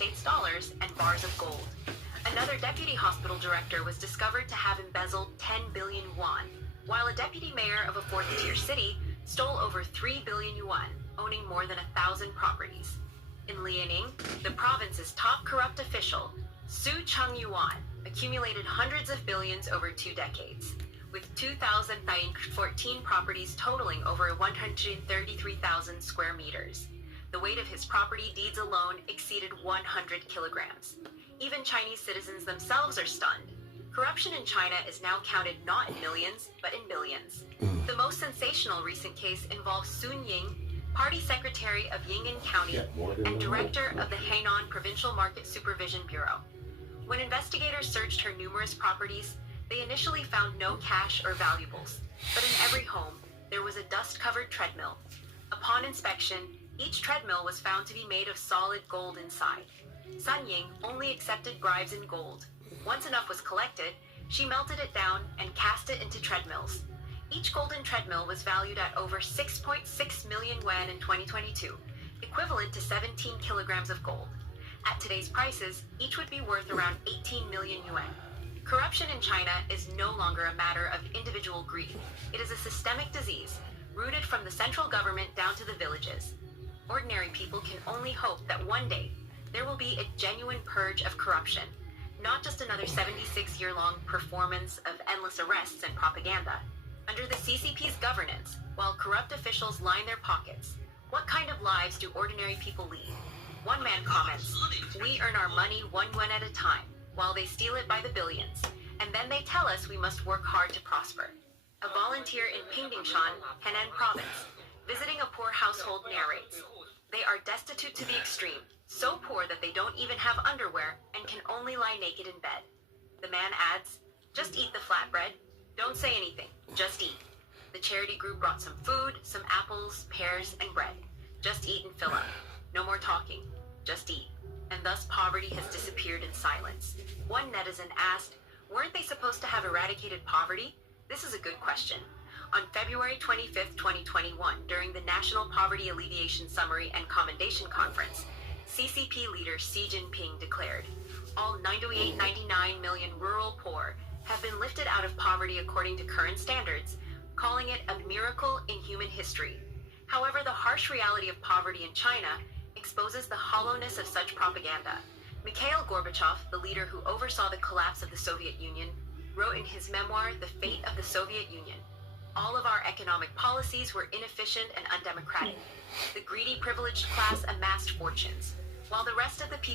States dollars and bars of gold. Another deputy hospital director was discovered to have embezzled 10 billion yuan, while a deputy mayor of a fourth-tier city stole over 3 billion yuan, owning more than 1,000 properties. In Liaoning, the province's top corrupt official, Su Cheng-yuan, accumulated hundreds of billions over 2 decades, with 2,014 properties totaling over 133,000 square meters. The weight of his property deeds alone exceeded 100 kilograms. Even Chinese citizens themselves are stunned. Corruption in China is now counted not in millions, but in billions. The most sensational recent case involves Sun Ying, party secretary of Ying'an County and director of the Hainan Provincial Market Supervision Bureau. When investigators searched her numerous properties, they initially found no cash or valuables, but in every home, there was a dust-covered treadmill. Upon inspection, each treadmill was found to be made of solid gold inside. Sun Ying only accepted bribes in gold. Once enough was collected, she melted it down and cast it into treadmills. Each golden treadmill was valued at over 6.6 million yuan in 2022, equivalent to 17 kilograms of gold. At today's prices, each would be worth around 18 million yuan. Corruption in China is no longer a matter of individual greed. It is a systemic disease, rooted from the central government down to the villages. Ordinary people can only hope that one day there will be a genuine purge of corruption, not just another 76-year-long performance of endless arrests and propaganda. Under the CCP's governance, while corrupt officials line their pockets, what kind of lives do ordinary people lead? One man comments, "We earn our money 1 yuan at a time, while they steal it by the billions, and then they tell us we must work hard to prosper." A volunteer in Pingdingshan, Henan Province, visiting a poor household narrates, "They are destitute to the extreme, so poor that they don't even have underwear and can only lie naked in bed." The man adds, "Just eat the flatbread. Don't say anything, just eat." The charity group brought some food, some apples, pears, and bread. Just eat and fill up. No more talking. Just eat. And thus poverty has disappeared in silence. One netizen asked, weren't they supposed to have eradicated poverty? This is a good question. On February 25, 2021, during the National Poverty Alleviation Summary and Commendation Conference, CCP leader Xi Jinping declared, "All 98.99 million rural poor have been lifted out of poverty according to current standards, calling it a miracle in human history." However, the harsh reality of poverty in China exposes the hollowness of such propaganda. Mikhail Gorbachev, the leader who oversaw the collapse of the Soviet Union, wrote in his memoir, The Fate of the Soviet Union, "All of our economic policies were inefficient and undemocratic. The greedy privileged class amassed fortunes, while the rest of the people